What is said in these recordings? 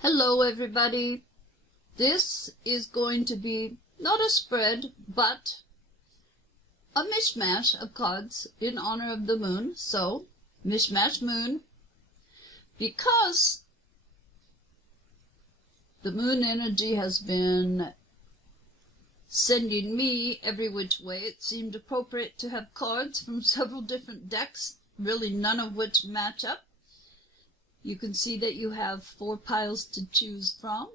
Hello everybody. This is going to be not a spread, but a mishmash of cards in honor of the moon. So, mishmash moon, because the moon energy has been sending me every which way, it seemed appropriate to have cards from several different decks, really none of which match up. You can see that you have 4 piles to choose from.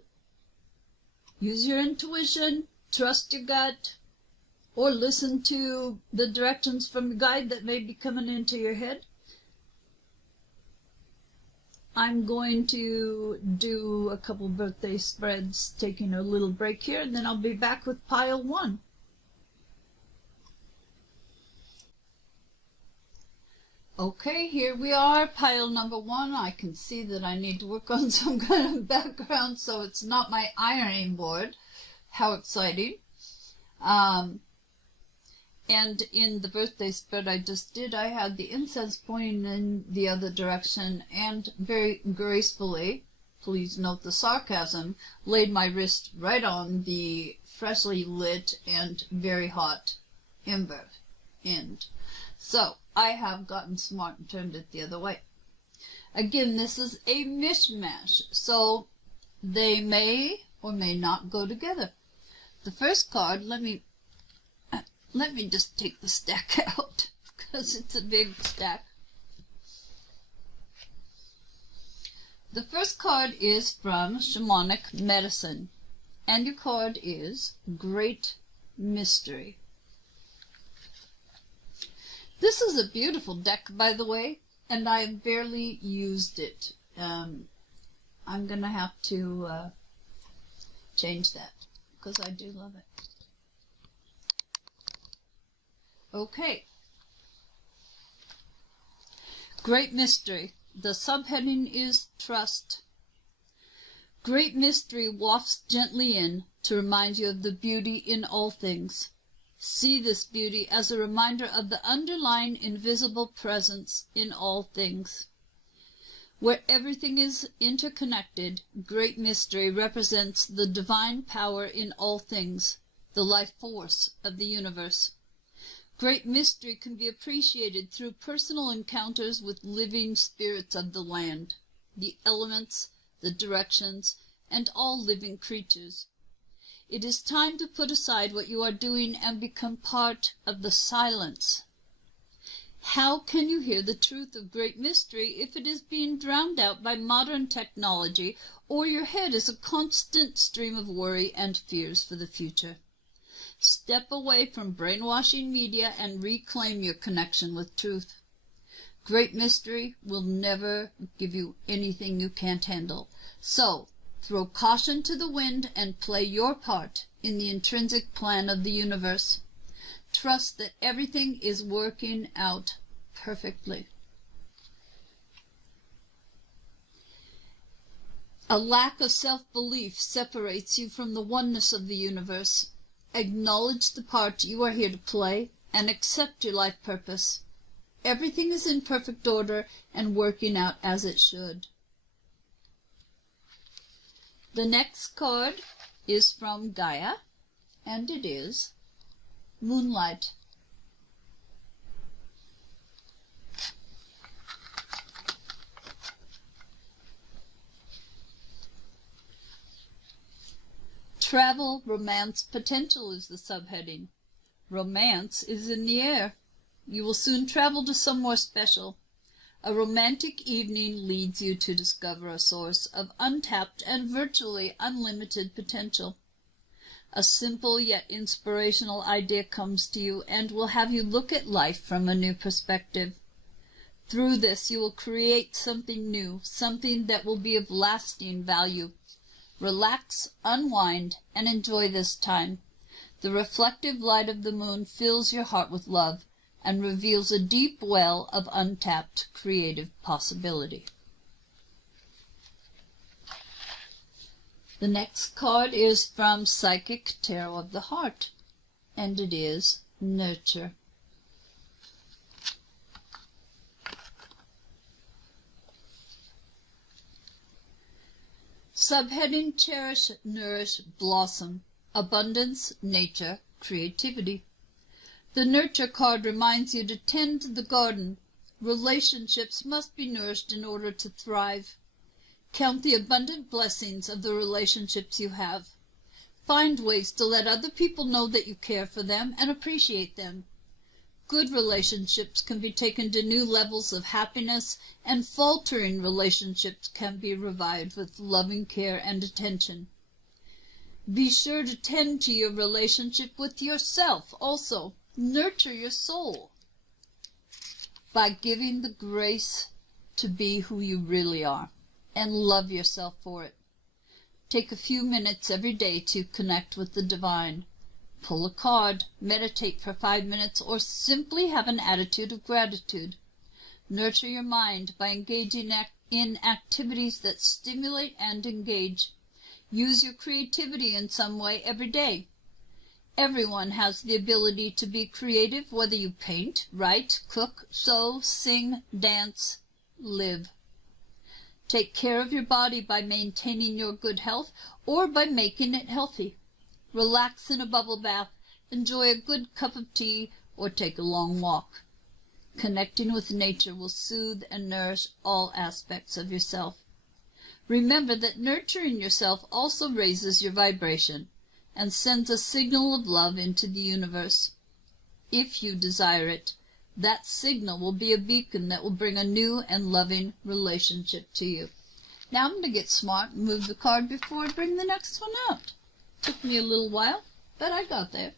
Use your intuition, trust your gut, or listen to the directions from your guide that may be coming into your head. I'm going to do a couple birthday spreads, taking a little break here, and then I'll be back with pile 1. Okay, here we are, pile number 1. I can see that I need to work on some kind of background so it's not my ironing board. How exciting. And in the birthday spread I just did, I had the incense pointing in the other direction and very gracefully, please note the sarcasm, laid my wrist right on the freshly lit and very hot ember end. So, I have gotten smart and turned it the other way. Again, this is a mishmash, so they may or may not go together. The first card, let me just take the stack out, because it's a big stack. The first card is from Shamanic Medicine, and your card is Great Mystery. This is a beautiful deck, by the way, and I have barely used it. I'm going to have to change that, because I do love it. Okay. Great Mystery. The subheading is Trust. Great Mystery wafts gently in to remind you of the beauty in all things. See this beauty as a reminder of the underlying invisible presence in all things. Where everything is interconnected, Great Mystery represents the divine power in all things, the life force of the universe. Great Mystery can be appreciated through personal encounters with living spirits of the land, the elements, the directions, and all living creatures. It is time to put aside what you are doing and become part of the silence. How can you hear the truth of Great Mystery if it is being drowned out by modern technology, or your head is a constant stream of worry and fears for the future? Step away from brainwashing media and reclaim your connection with truth. Great Mystery will never give you anything you can't handle. So, throw caution to the wind and play your part in the intrinsic plan of the universe. Trust that everything is working out perfectly. A lack of self-belief separates you from the oneness of the universe. Acknowledge the part you are here to play and accept your life purpose. Everything is in perfect order and working out as it should. The next card is from Gaia, and it is Moonlight. Travel, Romance, Potential is the subheading. Romance is in the air. You will soon travel to somewhere special. A romantic evening leads you to discover a source of untapped and virtually unlimited potential. A simple yet inspirational idea comes to you and will have you look at life from a new perspective. Through this, you will create something new, something that will be of lasting value. Relax, unwind, and enjoy this time. The reflective light of the moon fills your heart with love and reveals a deep well of untapped creative possibility. The next card is from Psychic Tarot of the Heart, and it is Nurture. Subheading: Cherish, Nourish, Blossom. Abundance, Nature, Creativity. The Nurture card reminds you to tend the garden. Relationships must be nourished in order to thrive. Count the abundant blessings of the relationships you have. Find ways to let other people know that you care for them and appreciate them. Good relationships can be taken to new levels of happiness, and faltering relationships can be revived with loving care and attention. Be sure to tend to your relationship with yourself also. Nurture your soul by giving the grace to be who you really are, and love yourself for it. Take a few minutes every day to connect with the divine. Pull a card, meditate for 5 minutes, or simply have an attitude of gratitude. Nurture your mind by engaging in activities that stimulate and engage. Use your creativity in some way every day. Everyone has the ability to be creative, whether you paint, write, cook, sew, sing, dance, live. Take care of your body by maintaining your good health or by making it healthy. Relax in a bubble bath, enjoy a good cup of tea, or take a long walk. Connecting with nature will soothe and nourish all aspects of yourself. Remember that nurturing yourself also raises your vibration and sends a signal of love into the universe. If you desire it, that signal will be a beacon that will bring a new and loving relationship to you. Now I'm going to get smart and move the card before I bring the next one out. Took me a little while, but I got there.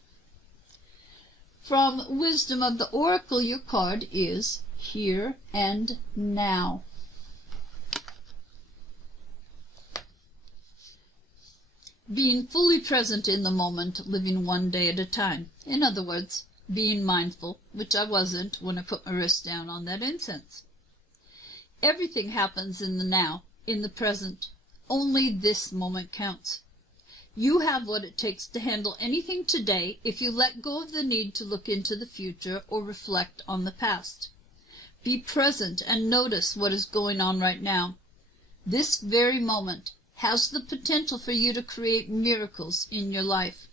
From Wisdom of the Oracle, your card is Here and Now. Being fully present in the moment, living one day at a time. In other words, being mindful, which I wasn't when I put my wrist down on that incense. Everything happens in the now, in the present. Only this moment counts. You have what it takes to handle anything today if you let go of the need to look into the future or reflect on the past. Be present and notice what is going on right now. This very moment has the potential for you to create miracles in your life.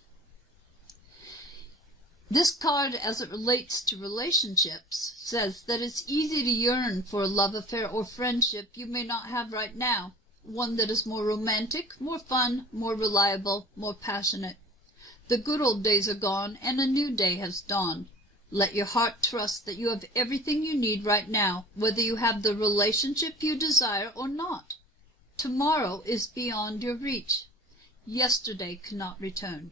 This card, as it relates to relationships, says that it's easy to yearn for a love affair or friendship you may not have right now, one that is more romantic, more fun, more reliable, more passionate. The good old days are gone, and a new day has dawned. Let your heart trust that you have everything you need right now, whether you have the relationship you desire or not. Tomorrow is beyond your reach. Yesterday cannot return.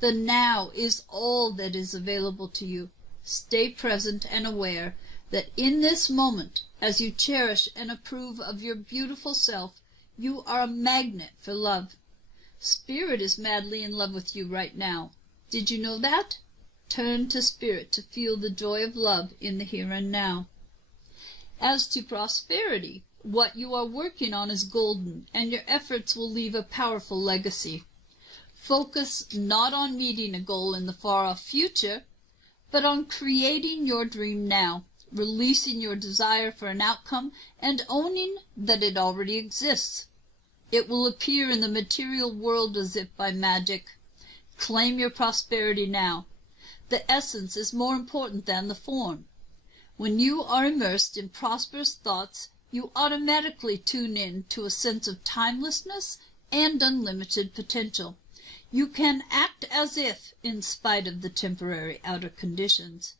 The now is all that is available to you. Stay present and aware that in this moment, as you cherish and approve of your beautiful self, you are a magnet for love. Spirit is madly in love with you right now. Did you know that? Turn to Spirit to feel the joy of love in the here and now. As to prosperity, what you are working on is golden, and your efforts will leave a powerful legacy. Focus not on meeting a goal in the far-off future, but on creating your dream now, releasing your desire for an outcome, and owning that it already exists. It will appear in the material world as if by magic. Claim your prosperity now. The essence is more important than the form. When you are immersed in prosperous thoughts, you automatically tune in to a sense of timelessness and unlimited potential. You can act as if, in spite of the temporary outer conditions.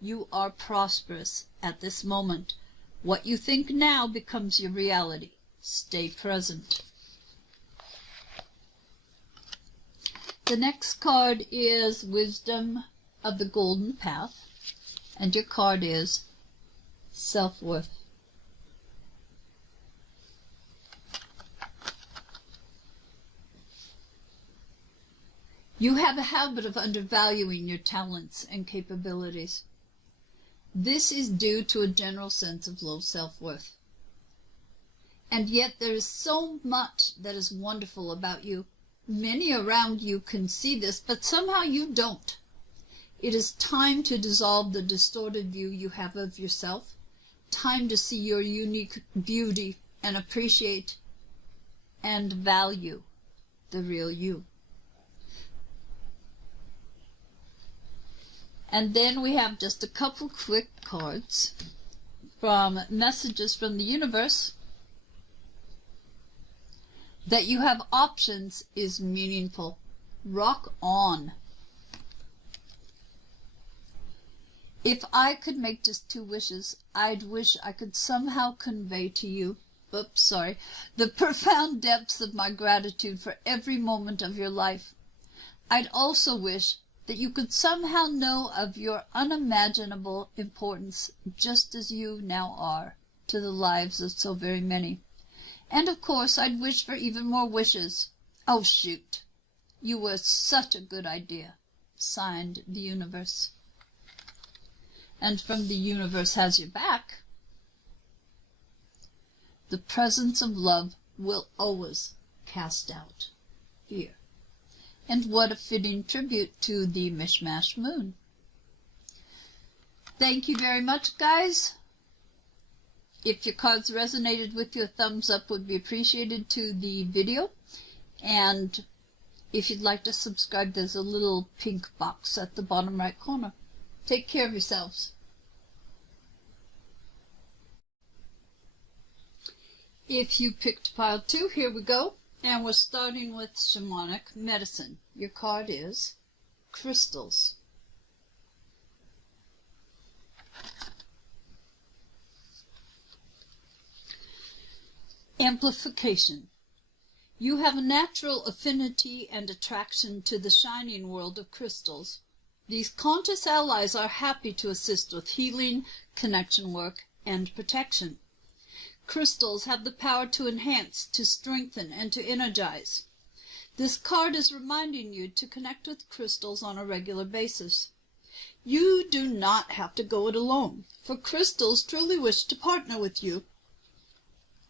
You are prosperous at this moment. What you think now becomes your reality. Stay present. The next card is Wisdom of the Golden Path, and your card is Self-Worth. You have a habit of undervaluing your talents and capabilities. This is due to a general sense of low self-worth. And yet there is so much that is wonderful about you. Many around you can see this, but somehow you don't. It is time to dissolve the distorted view you have of yourself. Time to see your unique beauty and appreciate and value the real you. And then we have just a couple quick cards from Messages from the Universe. That you have options is meaningful. Rock on. If I could make just 2 wishes, I'd wish I could somehow convey to you, the profound depths of my gratitude for every moment of your life. I'd also wish that you could somehow know of your unimaginable importance, just as you now are, to the lives of so very many. And of course, I'd wish for even more wishes. Oh, shoot. You were such a good idea. Signed, the Universe. And from the Universe Has Your Back, the presence of love will always cast out fear. And what a fitting tribute to the Mishmash Moon. Thank you very much, guys. If your cards resonated with you, a thumbs up would be appreciated to the video. And if you'd like to subscribe, there's a little pink box at the bottom right corner. Take care of yourselves. If you picked pile 2, here we go. And we're starting with Shamanic Medicine. Your card is Crystals. Amplification. You have a natural affinity and attraction to the shining world of crystals. These conscious allies are happy to assist with healing, connection work, and protection. Crystals have the power to enhance, to strengthen, and to energize. This card is reminding you to connect with crystals on a regular basis. You do not have to go it alone, for crystals truly wish to partner with you.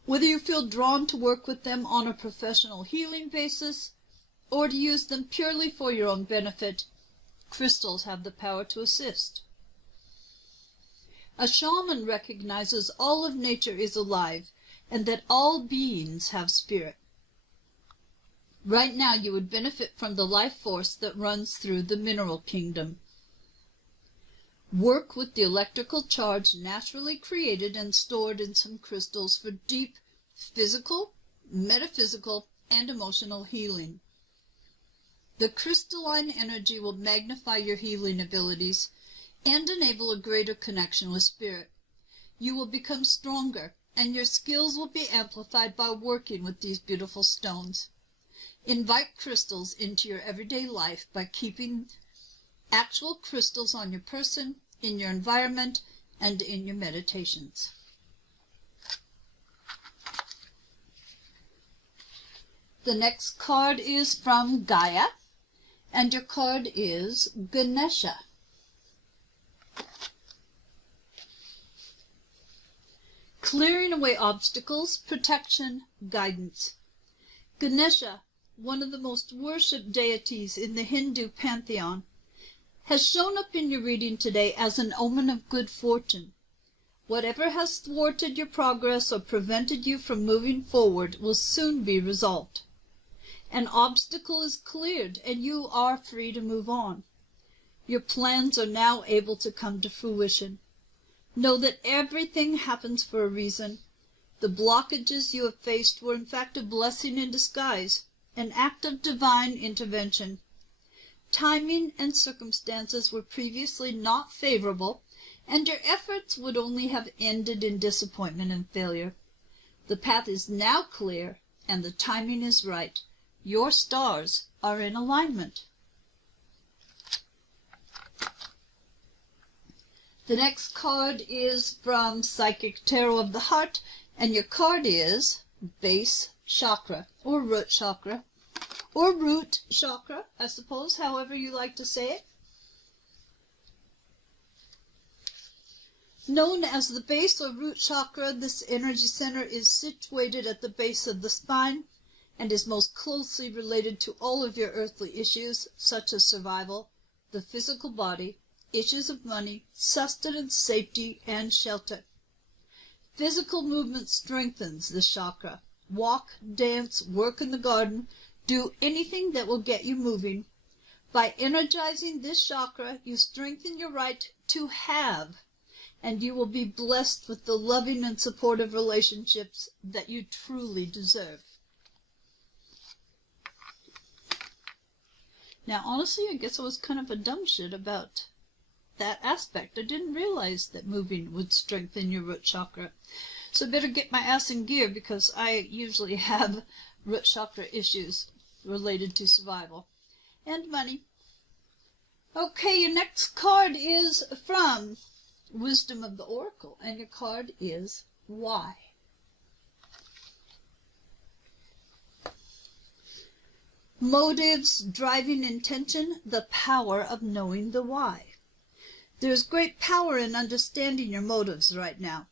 Whether you feel drawn to work with them on a professional healing basis, or to use them purely for your own benefit, crystals have the power to assist. A shaman recognizes all of nature is alive, and that all beings have spirit. Right now you would benefit from the life force that runs through the mineral kingdom. Work with the electrical charge naturally created and stored in some crystals for deep physical, metaphysical, and emotional healing. The crystalline energy will magnify your healing abilities and enable a greater connection with spirit. You will become stronger, and your skills will be amplified by working with these beautiful stones. Invite crystals into your everyday life by keeping actual crystals on your person, in your environment, and in your meditations. The next card is from Gaia, and your card is Ganesha. Clearing away obstacles, protection, guidance. Ganesha, one of the most worshipped deities in the Hindu pantheon, has shown up in your reading today as an omen of good fortune. Whatever has thwarted your progress or prevented you from moving forward will soon be resolved. An obstacle is cleared and you are free to move on. Your plans are now able to come to fruition. Know that everything happens for a reason. The blockages you have faced were in fact a blessing in disguise, an act of divine intervention. Timing and circumstances were previously not favorable, and your efforts would only have ended in disappointment and failure. The path is now clear, and the timing is right. Your stars are in alignment. The next card is from Psychic Tarot of the Heart, and your card is Base Chakra, or Root Chakra, or Root Chakra, I suppose, however you like to say it. Known as the base or root chakra, this energy center is situated at the base of the spine and is most closely related to all of your earthly issues, such as survival, the physical body, issues of money, sustenance, safety, and shelter. Physical movement strengthens this chakra, Walk, dance, work in the garden, do anything that will get you moving. By energizing this chakra, you strengthen your right to have, and you will be blessed with the loving and supportive relationships that you truly deserve. Now, honestly, I guess I was kind of a dumb shit about that aspect. I didn't realize that moving would strengthen your root chakra. So I better get my ass in gear, because I usually have root chakra issues related to survival and money. Okay, your next card is from Wisdom of the Oracle, and your card is Why. Motives, driving intention, the power of knowing the why. There's great power in understanding your motives right now.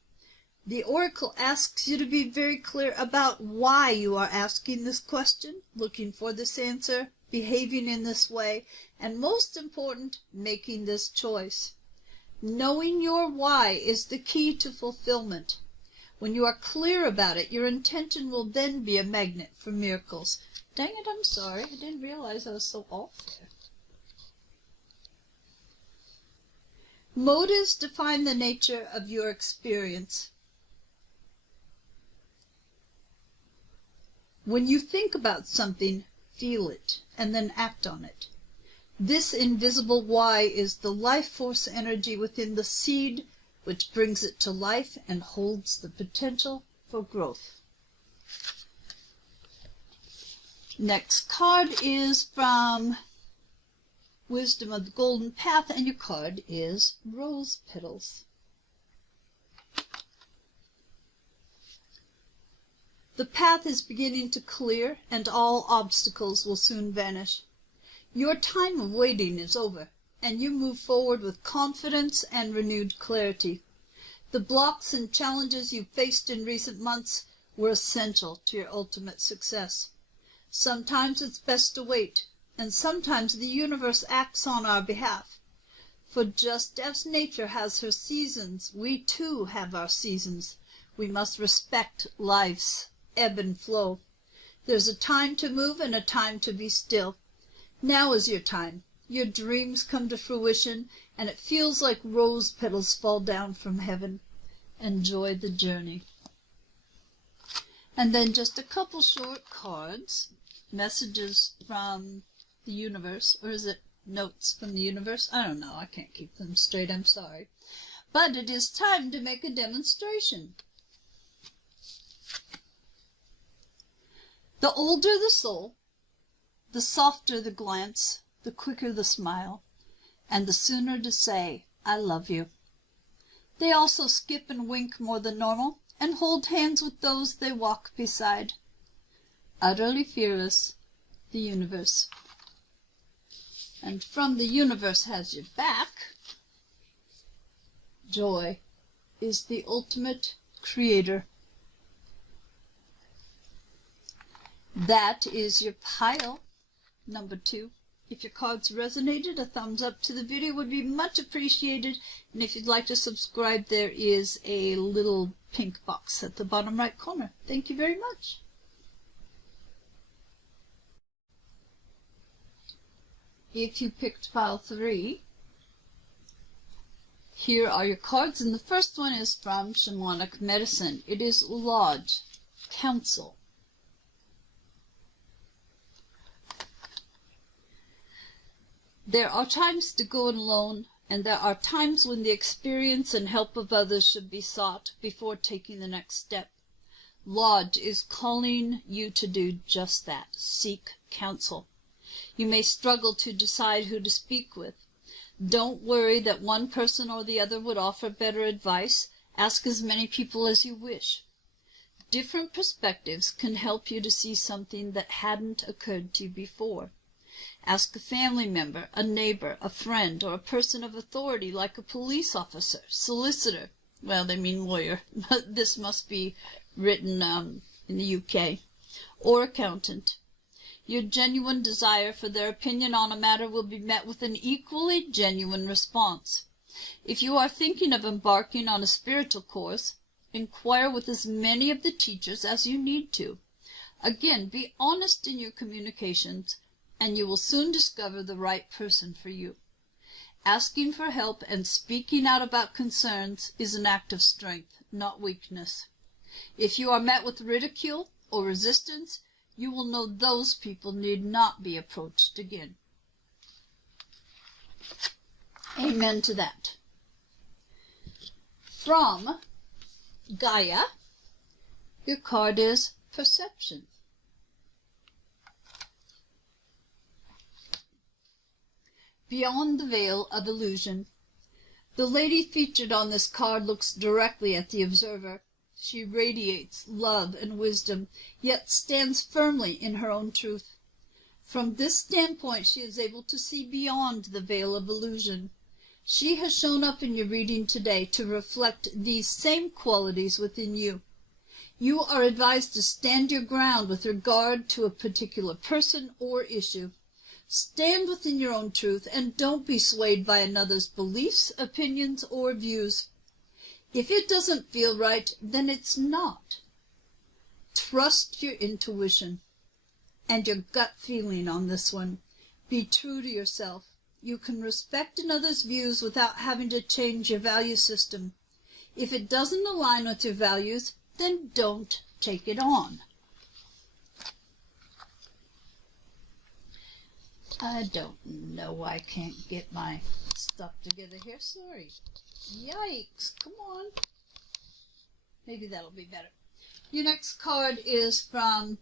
The Oracle asks you to be very clear about why you are asking this question, looking for this answer, behaving in this way, and most important, making this choice. Knowing your why is the key to fulfillment. When you are clear about it, your intention will then be a magnet for miracles. Dang it, I'm sorry. I didn't realize I was so off there. Motives define the nature of your experience. When you think about something, feel it, and then act on it. This invisible why is the life force energy within the seed, which brings it to life and holds the potential for growth. Next card is from Wisdom of the Golden Path, and your card is Rose Petals. The path is beginning to clear, and all obstacles will soon vanish. Your time of waiting is over, and you move forward with confidence and renewed clarity. The blocks and challenges you faced in recent months were essential to your ultimate success. Sometimes it's best to wait, and sometimes the universe acts on our behalf. For just as nature has her seasons, we too have our seasons. We must respect life's ebb and flow. There's a time to move and a time to be still. Now is your time. Your dreams come to fruition, and it feels like rose petals fall down from heaven. Enjoy the journey. And then just a couple short cards. Messages from the universe, or is it notes from the universe? I don't know. I can't keep them straight. I'm sorry. But it is time to make a demonstration. The older the soul, the softer the glance, the quicker the smile, and the sooner to say, I love you. They also skip and wink more than normal, and hold hands with those they walk beside. Utterly fearless, the universe. And from the universe has your back, joy is the ultimate creator. That is your pile number 2. If your cards resonated, a thumbs up to the video would be much appreciated. And if you'd like to subscribe, there is a little pink box at the bottom right corner. Thank you very much. If you picked pile 3, here are your cards, and the first one is from Shamanic Medicine. It is Lodge, Counsel. There are times to go it alone, and there are times when the experience and help of others should be sought before taking the next step. Lodge is calling you to do just that. Seek counsel. You may struggle to decide who to speak with. Don't worry that one person or the other would offer better advice. Ask as many people as you wish. Different perspectives can help you to see something that hadn't occurred to you before. Ask a family member, a neighbor, a friend, or a person of authority like a police officer, solicitor. Well, they mean lawyer. This must be written in the UK. Or accountant. Your genuine desire for their opinion on a matter will be met with an equally genuine response. If you are thinking of embarking on a spiritual course, inquire with as many of the teachers as you need to. Again, be honest in your communications, and you will soon discover the right person for you. Asking for help and speaking out about concerns is an act of strength, not weakness. If you are met with ridicule or resistance, you will know those people need not be approached again. Amen to that. From Gaia, your card is Perception. Beyond the veil of illusion. The lady featured on this card looks directly at the observer. She radiates love and wisdom, yet stands firmly in her own truth. From this standpoint, she is able to see beyond the veil of illusion. She has shown up in your reading today to reflect these same qualities within you. You are advised to stand your ground with regard to a particular person or issue. Stand within your own truth and don't be swayed by another's beliefs, opinions, or views. If it doesn't feel right, then it's not. Trust your intuition and your gut feeling on this one. Be true to yourself. You can respect another's views without having to change your value system. If it doesn't align with your values, then don't take it on. I don't know why I can't get my stuff together here. Sorry. Yikes. Come on. Maybe that'll be better. Your next card is from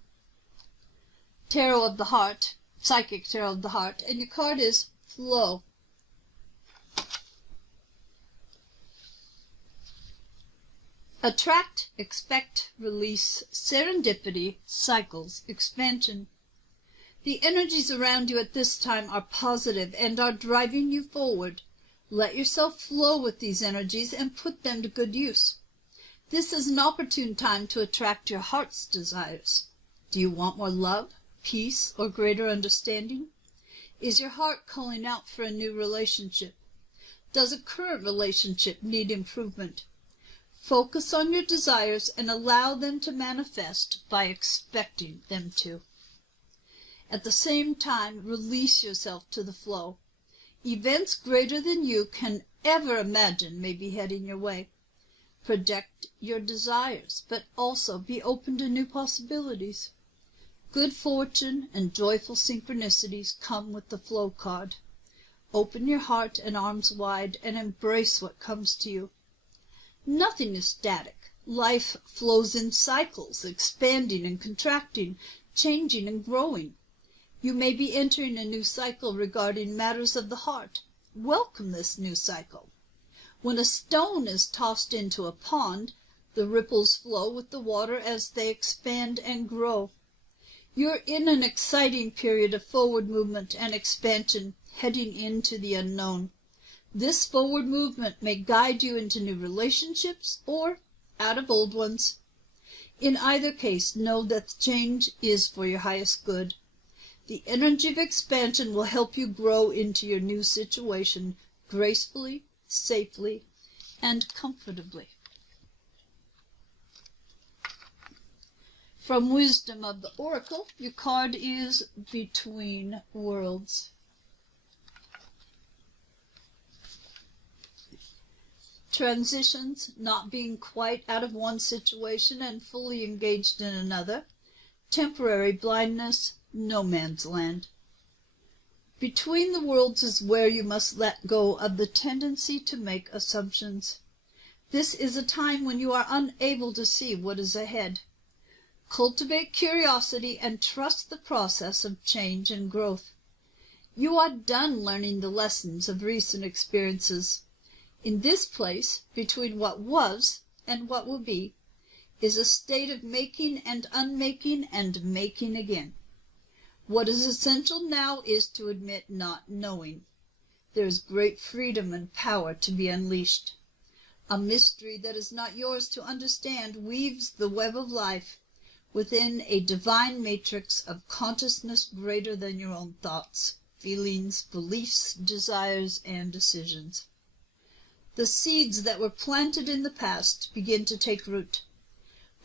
Tarot of the Heart, Psychic Tarot of the Heart, and your card is Flow. Attract, expect, release, serendipity, cycles, expansion. The energies around you at this time are positive and are driving you forward. Let yourself flow with these energies and put them to good use. This is an opportune time to attract your heart's desires. Do you want more love, peace, or greater understanding? Is your heart calling out for a new relationship? Does a current relationship need improvement? Focus on your desires and allow them to manifest by expecting them to. At the same time, release yourself to the flow. Events greater than you can ever imagine may be heading your way. Project your desires, but also be open to new possibilities. Good fortune and joyful synchronicities come with the Flow card. Open your heart and arms wide and embrace what comes to you. Nothing is static. Life flows in cycles, expanding and contracting, changing and growing. You may be entering a new cycle regarding matters of the heart. Welcome this new cycle. When a stone is tossed into a pond, the ripples flow with the water as they expand and grow. You're in an exciting period of forward movement and expansion, heading into the unknown. This forward movement may guide you into new relationships or out of old ones. In either case, know that the change is for your highest good. The energy of expansion will help you grow into your new situation gracefully, safely, and comfortably. From Wisdom of the Oracle, your card is Between Worlds. Transitions, not being quite out of one situation and fully engaged in another. Temporary blindness, no man's land. Between the worlds is where you must let go of the tendency to make assumptions. This is a time when you are unable to see what is ahead. Cultivate curiosity and trust the process of change and growth. You are done learning the lessons of recent experiences. In this place, between what was and what will be, is a state of making and unmaking and making again. What is essential now is to admit not knowing. There is great freedom and power to be unleashed. A mystery that is not yours to understand weaves the web of life within a divine matrix of consciousness greater than your own thoughts, feelings, beliefs, desires, and decisions. The seeds that were planted in the past begin to take root,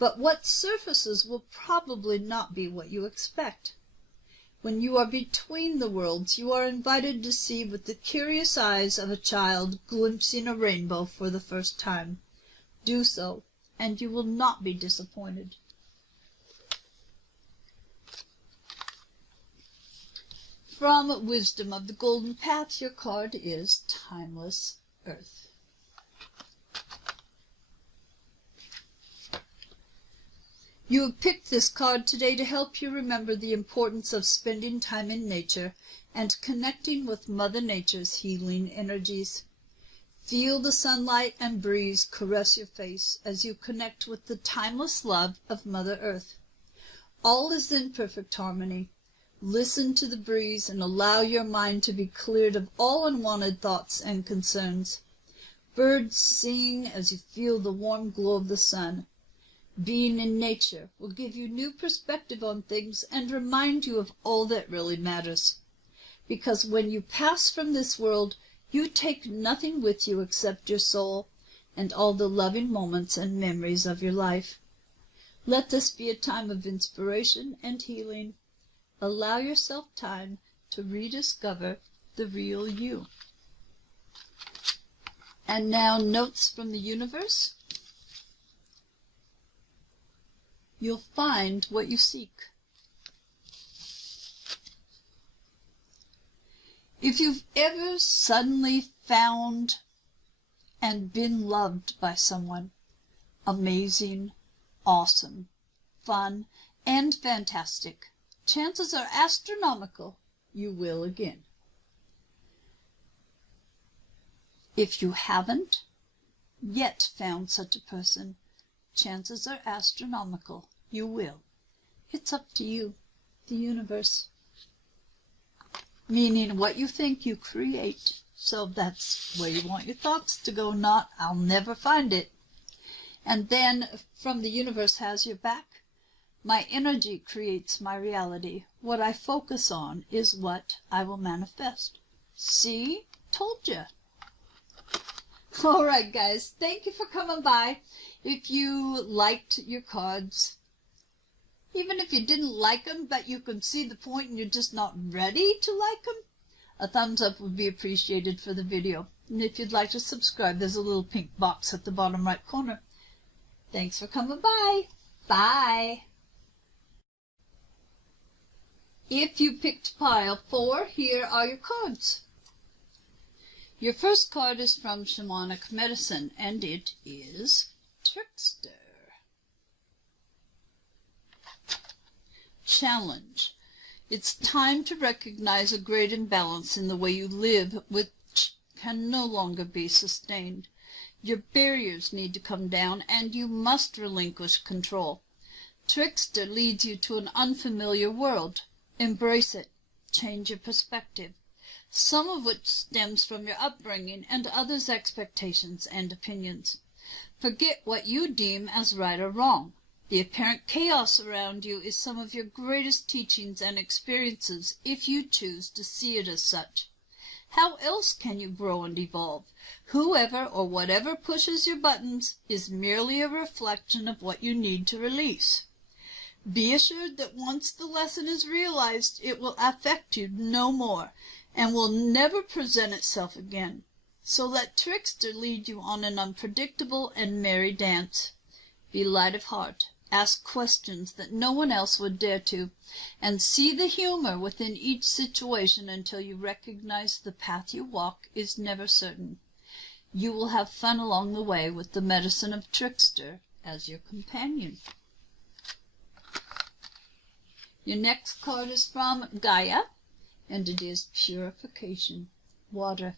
but what surfaces will probably not be what you expect. When you are between the worlds, you are invited to see with the curious eyes of a child glimpsing a rainbow for the first time. Do so, and you will not be disappointed. From Wisdom of the Golden Path, your card is Timeless Earth. You have picked this card today to help you remember the importance of spending time in nature and connecting with Mother Nature's healing energies. Feel the sunlight and breeze caress your face as you connect with the timeless love of Mother Earth. All is in perfect harmony. Listen to the breeze and allow your mind to be cleared of all unwanted thoughts and concerns. Birds sing as you feel the warm glow of the sun. Being in nature will give you new perspective on things and remind you of all that really matters. Because when you pass from this world, you take nothing with you except your soul and all the loving moments and memories of your life. Let this be a time of inspiration and healing. Allow yourself time to rediscover the real you. And now, notes from the universe. You'll find what you seek. If you've ever suddenly found and been loved by someone amazing, awesome, fun, and fantastic, chances are astronomical you will again. If you haven't yet found such a person, chances are astronomical you will. It's up to you, the universe. Meaning what you think you create. So that's where you want your thoughts to go, not I'll never find it. And then from the universe has your back. My energy creates my reality. What I focus on is what I will manifest. See? Told you. All right, guys. Thank you for coming by. If you liked your cards, even if you didn't like them, but you can see the point and you're just not ready to like them, a thumbs up would be appreciated for the video. And if you'd like to subscribe, there's a little pink box at the bottom right corner. Thanks for coming by. Bye. If you picked pile 4, here are your cards. Your first card is from Shamanic Medicine, and it is Trickster. Challenge. It's time to recognize a great imbalance in the way you live, which can no longer be sustained. Your barriers need to come down, and you must relinquish control. Trickster leads you to an unfamiliar world. Embrace it. Change your perspective, some of which stems from your upbringing and others' expectations and opinions. Forget what you deem as right or wrong. The apparent chaos around you is some of your greatest teachings and experiences if you choose to see it as such. How else can you grow and evolve? Whoever or whatever pushes your buttons is merely a reflection of what you need to release. Be assured that once the lesson is realized, it will affect you no more and will never present itself again. So let Trickster lead you on an unpredictable and merry dance. Be light of heart. Ask questions that no one else would dare to, and see the humor within each situation until you recognize the path you walk is never certain. You will have fun along the way with the medicine of Trickster as your companion. Your next card is from Gaia, and it is Purification, Water.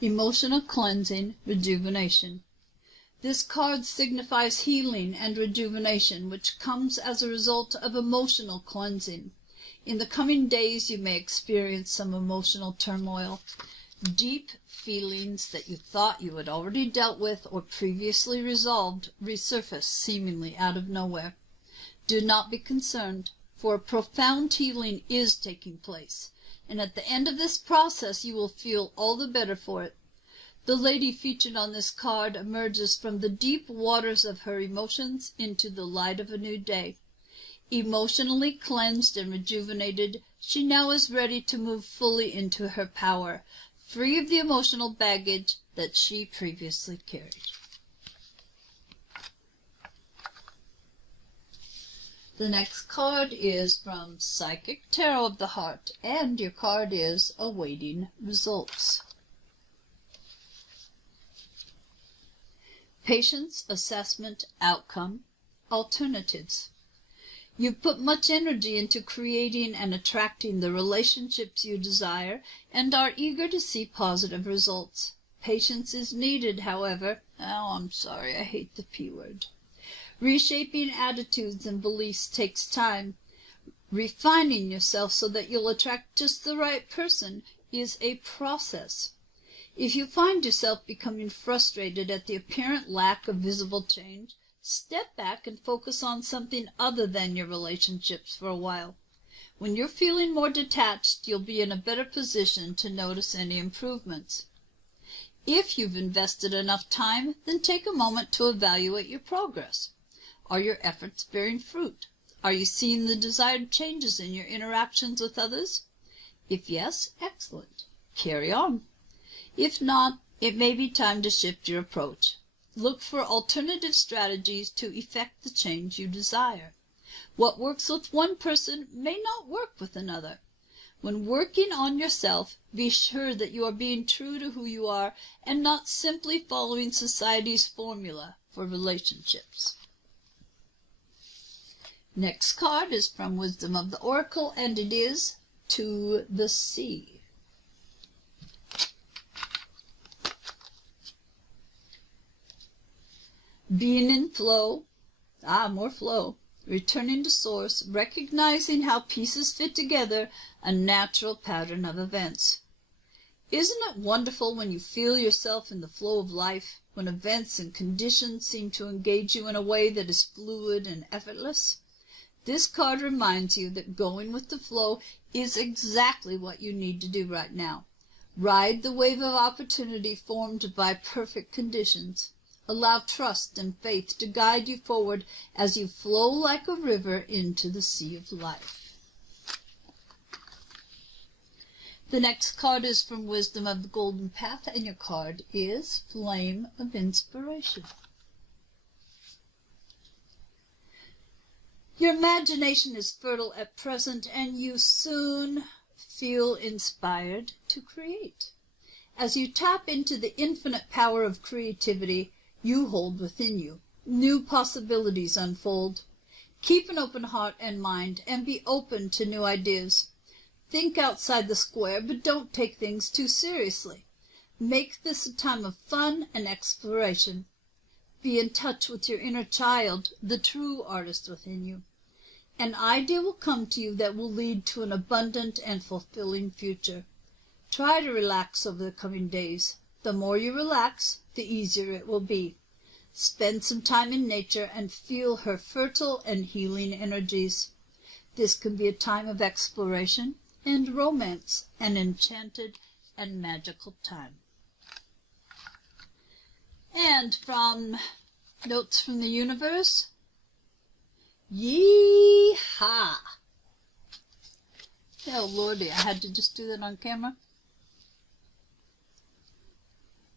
Emotional Cleansing, Rejuvenation. This card signifies healing and rejuvenation, which comes as a result of emotional cleansing. In the coming days, you may experience some emotional turmoil. Deep feelings that you thought you had already dealt with or previously resolved resurface seemingly out of nowhere. Do not be concerned, for a profound healing is taking place, and at the end of this process you will feel all the better for it. The lady featured on this card emerges from the deep waters of her emotions into the light of a new day. Emotionally cleansed and rejuvenated, she now is ready to move fully into her power, free of the emotional baggage that she previously carried. The next card is from Psychic Tarot of the Heart, and your card is Awaiting Results. Patience, assessment, outcome, alternatives. You've put much energy into creating and attracting the relationships you desire and are eager to see positive results. Patience is needed, however. Oh, I'm sorry, I hate the P word. Reshaping attitudes and beliefs takes time. Refining yourself so that you'll attract just the right person is a process. If you find yourself becoming frustrated at the apparent lack of visible change, step back and focus on something other than your relationships for a while. When you're feeling more detached, you'll be in a better position to notice any improvements. If you've invested enough time, then take a moment to evaluate your progress. Are your efforts bearing fruit? Are you seeing the desired changes in your interactions with others? If yes, excellent. Carry on. If not, it may be time to shift your approach. Look for alternative strategies to effect the change you desire. What works with one person may not work with another. When working on yourself, be sure that you are being true to who you are and not simply following society's formula for relationships. Next card is from Wisdom of the Oracle, and it is To the Sea. Being in flow, more flow, returning to source, recognizing how pieces fit together, a natural pattern of events. Isn't it wonderful when you feel yourself in the flow of life, when events and conditions seem to engage you in a way that is fluid and effortless? This card reminds you that going with the flow is exactly what you need to do right now. Ride the wave of opportunity formed by perfect conditions. Allow trust and faith to guide you forward as you flow like a river into the sea of life. The next card is from Wisdom of the Golden Path, and your card is Flame of Inspiration. Your imagination is fertile at present, and you soon feel inspired to create. As you tap into the infinite power of creativity you hold within you, new possibilities unfold. Keep an open heart and mind, and be open to new ideas. Think outside the square, but don't take things too seriously. Make this a time of fun and exploration. Be in touch with your inner child, the true artist within you. An idea will come to you that will lead to an abundant and fulfilling future. Try to relax over the coming days. The more you relax, the easier it will be. Spend some time in nature and feel her fertile and healing energies. This can be a time of exploration and romance, an enchanted and magical time. And from Notes from the Universe, Yee-haw! Oh, Lordy, I had to just do that on camera.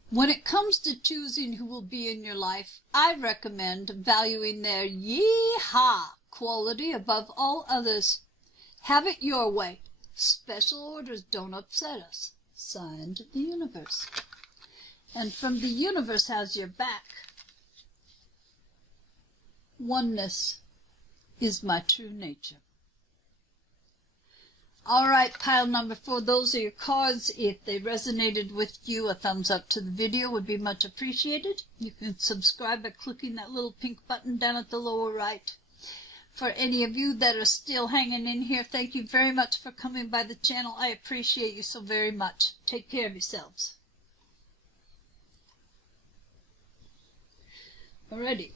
When it comes to choosing who will be in your life, I recommend valuing their yee-haw quality above all others. Have it your way. Special orders don't upset us. Signed, the Universe. And from the Universe has your back, Oneness is my true nature. All right, pile number 4, those are your cards. If they resonated with you, a thumbs up to the video would be much appreciated. You can subscribe by clicking that little pink button down at the lower right. For any of you that are still hanging in here, thank you very much for coming by the channel. I appreciate you so very much. Take care of yourselves. Alrighty.